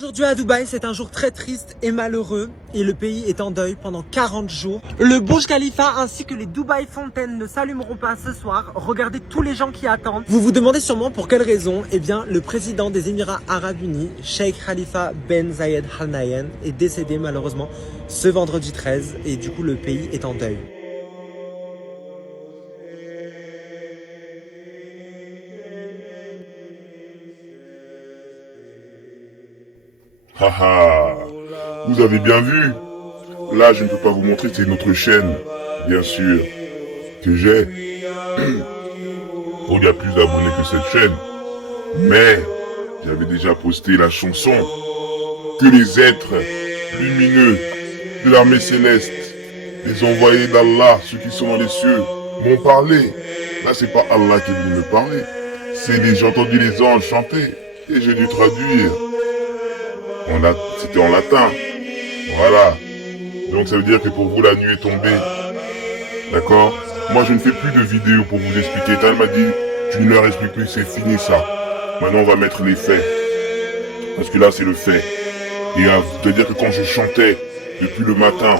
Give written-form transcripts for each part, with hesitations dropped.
Aujourd'hui à Dubaï, c'est un jour très triste et malheureux et le pays est en deuil pendant 40 jours. Le Burj Khalifa ainsi que les Dubaï Fontaines ne s'allumeront pas ce soir. Regardez tous les gens qui attendent. Vous vous demandez sûrement pour quelle raison. Eh bien, le président des Émirats Arabes Unis, Sheikh Khalifa Ben Zayed Al Nahyan, est décédé malheureusement ce vendredi 13 et du coup le pays est en deuil. Haha, vous avez bien vu. Là, je ne peux pas vous montrer, c'est notre chaîne, bien sûr, que j'ai. Oh, il y a plus d'abonnés que cette chaîne. Mais, j'avais déjà posté la chanson que les êtres lumineux de l'armée céleste, les envoyés d'Allah, ceux qui sont dans les cieux, m'ont parlé. Là, c'est pas Allah qui est venu me parler. J'ai entendu les anges chanter et j'ai dû traduire. C'était en latin. Voilà. Donc ça veut dire que pour vous la nuit est tombée. D'accord? Moi je ne fais plus de vidéos pour vous expliquer. Tal m'a dit, tu ne leur expliques plus, c'est fini ça. Maintenant on va mettre les faits. Parce que là c'est le fait. Et c'est-à-dire que quand je chantais depuis le matin,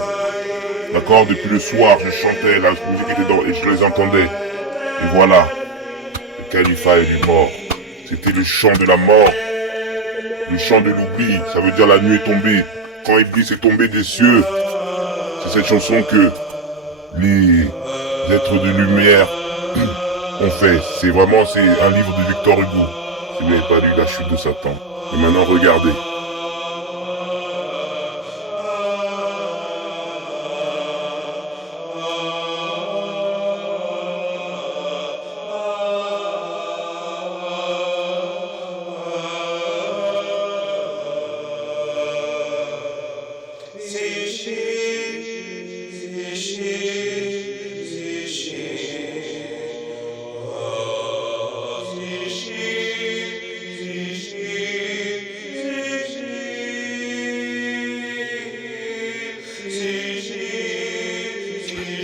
d'accord, depuis le soir, je chantais, la musique était dans, et je les entendais. Et voilà. Le califat est du mort. C'était le chant de la mort. Le chant de l'oubli, ça veut dire la nuit est tombée. Quand Iblis est tombé des cieux, c'est cette chanson que les êtres de lumière ont fait. C'est un livre de Victor Hugo. Si vous n'avez pas lu La chute de Satan. Et maintenant, regardez.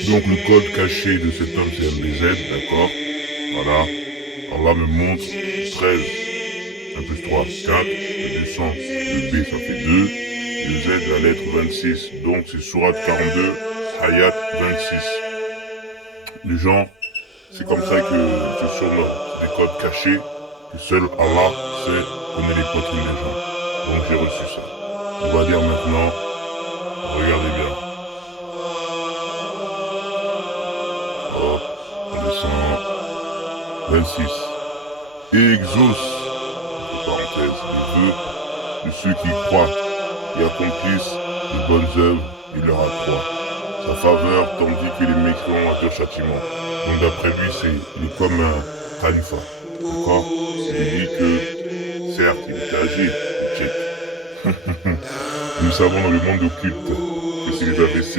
Donc le code caché de cet homme c'est MBZ, d'accord? Voilà. Allah me montre 13. 1 plus 3, 4. Je descends. Le B ça fait 2. Le Z la lettre 26. Donc c'est Sourate 42, Ayat 26. Les gens, c'est comme ça que se surnomment. C'est des codes cachés que seul Allah sait, connaît les poitrines des gens. Donc j'ai reçu ça. On va dire maintenant, regardez bien. Hop, on descend. 26. Et exauce, entre parenthèses, les vœux de ceux qui croient et accomplissent de bonnes œuvres, il leur accroît sa faveur, tandis que les mécréants à leur châtiment. Donc d'après lui, il est comme un khalifa. D'accord? Il dit que, certes, il est âgé, il check. Nous savons dans le monde occulte que c'est les AVC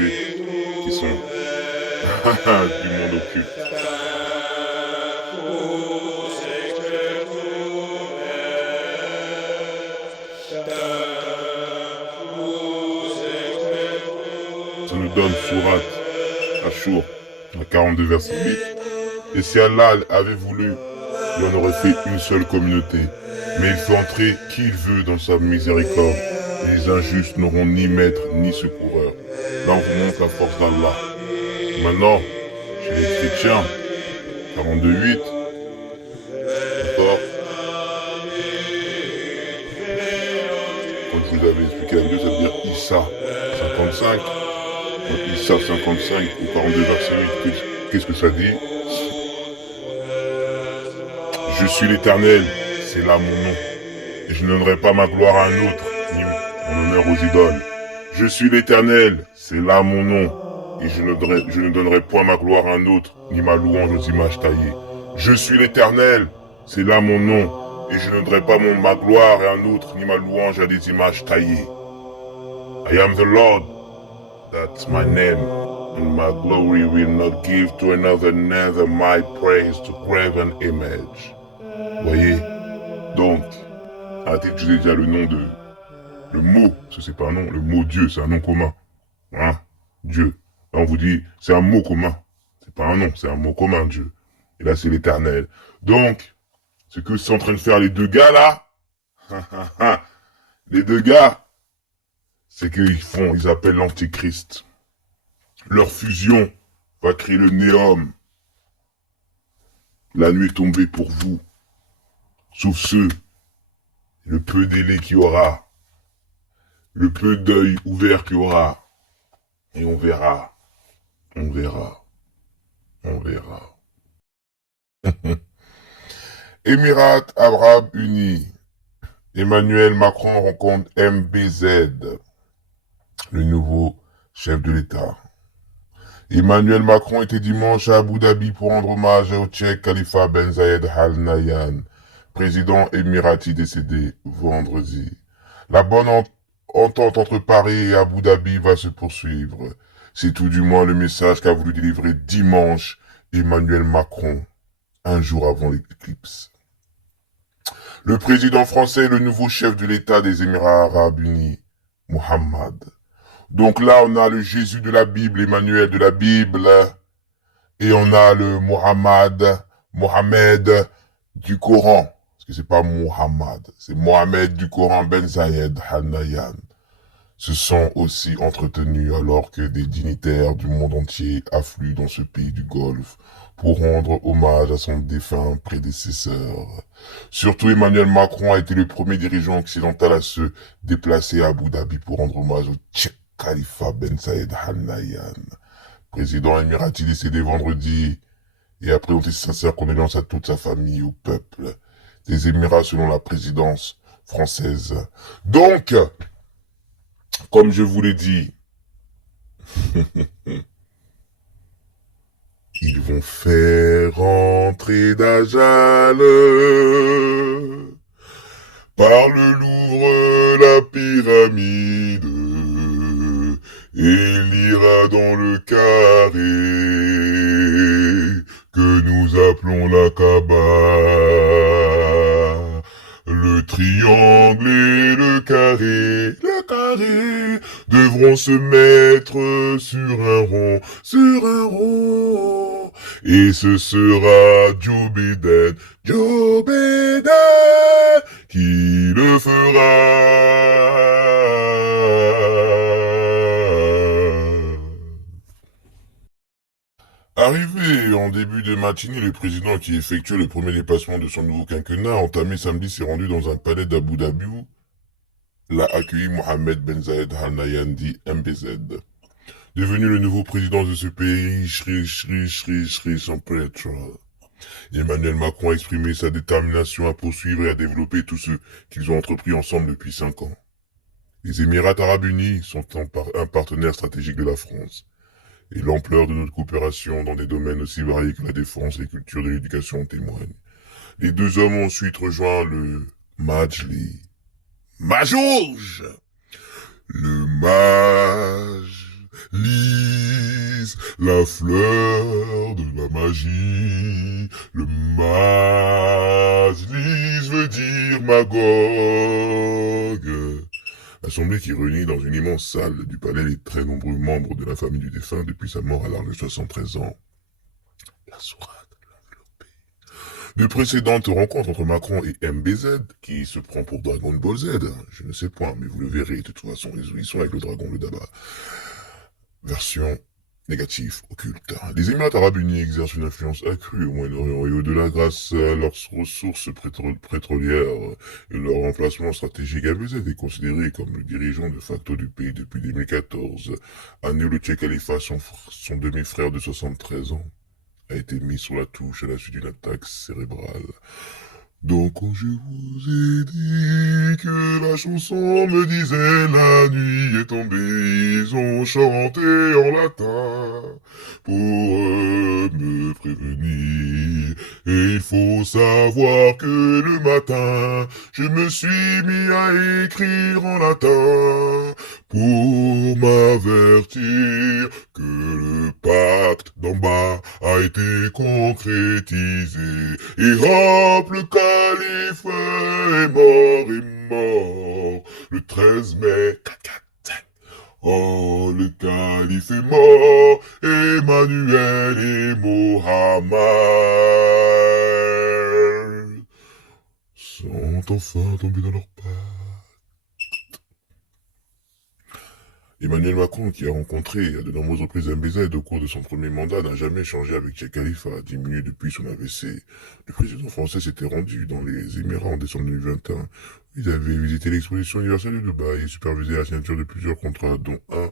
qui sont du monde occulte. Ça nous donne Sourate Ashur, la 42 verset 8. Et si Allah avait voulu, il en aurait fait une seule communauté. Mais il fait entrer qui il veut dans sa miséricorde. Et les injustes n'auront ni maître ni secoureur. Là on vous montre la force d'Allah. Maintenant, chez les chrétiens, 42.8, d'accord? Comme je vous avais expliqué un peu, ça veut dire Issa 55. Donc Issa 55 ou 42 verset 8, qu'est-ce que ça dit? Je suis l'Éternel, c'est là mon nom. Et je ne donnerai pas ma gloire à un autre, ni mon honneur aux idoles. Je suis l'Éternel, c'est là mon nom. Et je ne donnerai point ma gloire à un autre, ni ma louange aux images taillées. Je suis l'Éternel, c'est là mon nom. Et je ne donnerai pas ma gloire à un autre, ni ma louange à des images taillées. I am the Lord, that's my name. And my glory will not give to another, neither my praise to graven image. Voyez? Donc, arrêtez d'utiliser déjà le nom le mot, parce que c'est pas un nom, le mot Dieu, c'est un nom commun. Hein? Dieu. Là, on vous dit, c'est un mot commun. C'est pas un nom, c'est un mot commun, Dieu. Et là, c'est l'Éternel. Donc, ce que sont en train de faire les deux gars, là, Les deux gars, c'est ils appellent l'antéchrist. Leur fusion va créer le néum. La nuit est tombée pour vous. Sauf le peu délai qu'il y aura, le peu d'œil ouvert qu'il y aura. Et on verra, on verra, on verra. Émirats Arabes Unis. Emmanuel Macron rencontre MBZ, le nouveau chef de l'État. Emmanuel Macron était dimanche à Abu Dhabi pour rendre hommage au Tchèque Khalifa Ben Zayed Al Nahyan, président émirati décédé vendredi. La bonne entente entre Paris et Abu Dhabi va se poursuivre. C'est tout du moins le message qu'a voulu délivrer dimanche Emmanuel Macron, un jour avant l'éclipse. Le président français est le nouveau chef de l'État des Émirats Arabes Unis, Mohammed. Donc là, on a le Jésus de la Bible, Emmanuel de la Bible, et on a le Mohamed du Coran. Parce que c'est pas Mohammed, c'est Mohamed du Coran Ben Zayed Al Nahyan. Se sont aussi entretenus alors que des dignitaires du monde entier affluent dans ce pays du Golfe pour rendre hommage à son défunt prédécesseur. Surtout Emmanuel Macron a été le premier dirigeant occidental à se déplacer à Abu Dhabi pour rendre hommage au Tchèque Khalifa Ben Zayed Al Nahyan, président émirati décédé vendredi, et a présenté ses sincères condoléances à toute sa famille, au peuple des Émirats selon la présidence française. Donc, comme je vous l'ai dit, ils vont faire entrer Dajjal par le Louvre, la pyramide, et il ira dans le carré que nous appelons la Kaaba. Le triangle et le carré devront se mettre sur un rond, et ce sera Joe Biden qui le fera. Arrivé en début de matinée, le président qui effectuait le premier déplacement de son nouveau quinquennat, entamé samedi, s'est rendu dans un palais d'Abu Dhabi où l'a accueilli Mohamed Ben Zayed Al Nahyan dit MBZ. Devenu le nouveau président de ce pays, son prêtre. Emmanuel Macron a exprimé sa détermination à poursuivre et à développer tout ce qu'ils ont entrepris ensemble depuis 5 ans. Les Émirats Arabes Unis sont un partenaire stratégique de la France. Et l'ampleur de notre coopération dans des domaines aussi variés que la défense, les cultures et l'éducation en témoignent. Les deux hommes ont ensuite rejoint le Majlis. Majouj! Le Majlis, la fleur de la magie. Le Majlis veut dire Magog. Assemblée qui réunit dans une immense salle du palais les très nombreux membres de la famille du défunt depuis sa mort à l'âge de 73 ans. La sourate l'enveloppée. De précédentes rencontres entre Macron et MBZ, qui se prend pour Dragon Ball Z, je ne sais point, mais vous le verrez, de toute façon, ils sont avec le dragon, le Daba. Version négatif, occulte. Les Émirats Arabes Unis exercent une influence accrue au Moyen-Orient et au-delà grâce à leurs ressources pétrolières et leur emplacement stratégique. MBZ est considéré comme le dirigeant de facto du pays depuis 2014. Année où le Tchèque Khalifa, son demi-frère de 73 ans, a été mis sur la touche à la suite d'une attaque cérébrale. Donc quand je vous ai dit que la chanson me disait la nuit est tombée, ils ont chanté en latin pour me prévenir. Et il faut savoir que le matin, je me suis mis à écrire en latin pour m'avertir que le pacte d'en bas a été concrétisé. Et hop, le calife est mort, le 13 mai, 445. Oh, le calife est mort, Emmanuel et Mohammed sont enfin tombés dans leur pas. Emmanuel Macron, qui a rencontré à de nombreuses reprises MBZ au cours de son premier mandat, n'a jamais échangé avec Cheikh Khalifa, diminué depuis son AVC. Le président français s'était rendu dans les Émirats en décembre 2021. Il avait visité l'exposition universelle de Dubaï et supervisé la signature de plusieurs contrats, dont un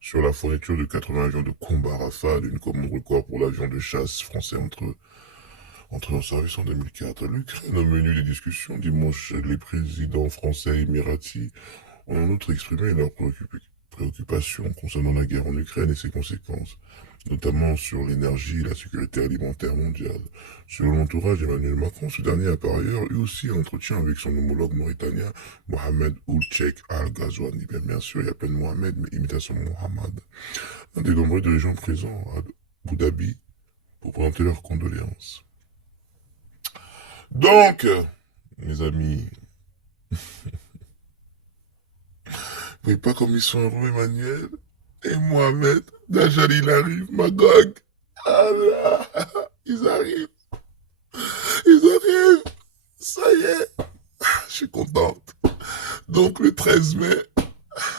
sur la fourniture de 80 avions de combat Rafale, une commande record pour l'avion de chasse français entré en service en 2004. L'Ukraine, au menu des discussions dimanche, les présidents français et émiratis ont en outre exprimé leur préoccupation concernant la guerre en Ukraine et ses conséquences, notamment sur l'énergie et la sécurité alimentaire mondiale. Selon l'entourage d'Emmanuel Macron, ce dernier a par ailleurs eu aussi un entretien avec son homologue mauritanien, Mohamed Ould Cheikh Al Ghazouani. Bien sûr, il y a plein de Mohamed, mais imitation Mohamed. Un des nombreux dirigeants présents à Abu Dhabi pour présenter leurs condoléances. Donc, mes amis, vous voyez pas comme ils sont heureux, Emmanuel et Mohamed. Dajjal, il arrive, Magog. Ah là, ils arrivent. Ils arrivent. Ça y est. Je suis contente. Donc, le 13 mai,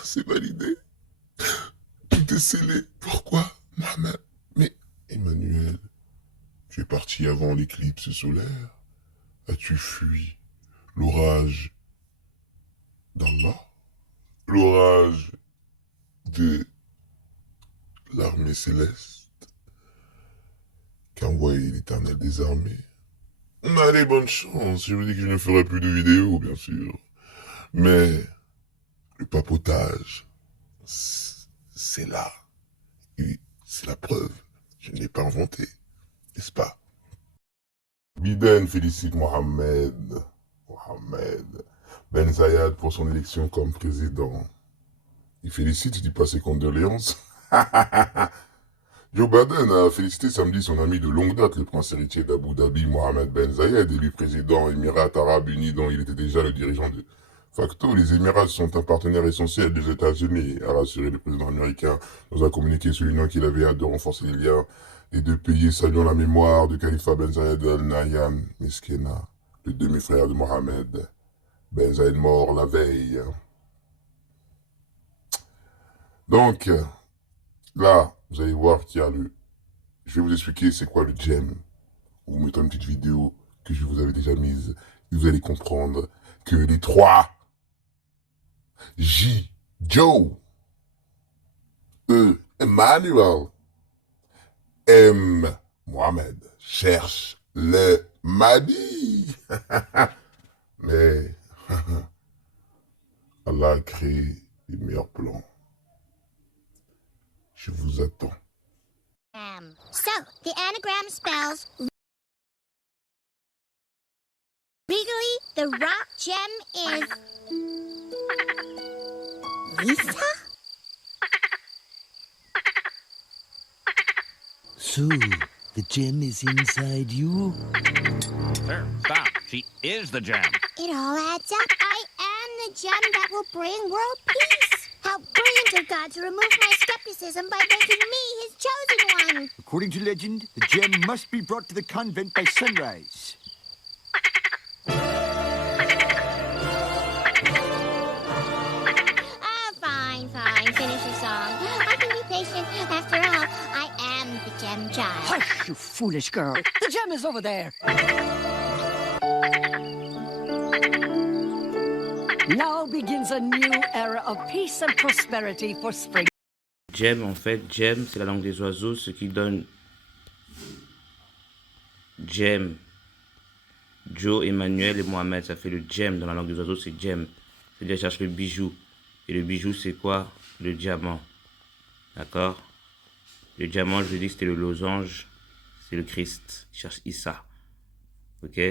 c'est validé. Tout est scellé. Pourquoi, Mohamed? Mais, Emmanuel, tu es parti avant l'éclipse solaire. As-tu fui l'orage d'Allah? L'orage de l'armée céleste qu'a envoyé l'Éternel des armées? Allez, bonne chance. Je vous dis que je ne ferai plus de vidéos, bien sûr. Mais le papotage, c'est là. Et c'est la preuve. Je ne l'ai pas inventé. N'est-ce pas? Biden félicite Mohamed Ben Zayed pour son élection comme président. Il félicite, il dit pas ses condoléances. Joe Biden a félicité samedi son ami de longue date, le prince héritier d'Abu Dhabi, Mohamed Ben Zayed, élu président Émirats Arabes Unis dont il était déjà le dirigeant de facto. Les Émirats sont un partenaire essentiel des États-Unis, a rassuré le président américain dans un communiqué soulignant qu'il avait hâte de renforcer les liens des deux pays, saluant la mémoire de Khalifa Ben Zayed Al Nahyan Meskhena, le demi-frère de Mohamed Ben Zayed, mort la veille. Donc, là, vous allez voir qu'il y a le... Je vais vous expliquer c'est quoi le gem. Vous mettez une petite vidéo que je vous avais déjà mise. Et vous allez comprendre que les trois J, Joe, E, Emmanuel, M, Mohamed, cherchent le Mahdi. Mais Allah a créé les meilleurs plans. Je vous attends. So, the anagram spells legally, the rock gem is Lisa? So, the gem is inside you? Sir, stop. She is the gem. It all adds up. I am the gem that will bring world peace. How brilliant of God to remove my skepticism by making me his chosen one. According to legend, the gem must be brought to the convent by sunrise. Fine. Finish your song. I can be patient. After all, I am the gem child. Hush, you foolish girl. The gem is over there. Now begins a new era of peace and prosperity for spring. Gem, en fait, gem, c'est la langue des oiseaux, ce qui donne gem. Joe, Emmanuel et Mohamed, ça fait le gem dans la langue des oiseaux, c'est gem. C'est-à-dire, cherche le bijou. Et le bijou, c'est quoi? Le diamant. D'accord? Le diamant, je vous dis que c'était le losange, c'est le Christ. Il cherche Issa. Ok?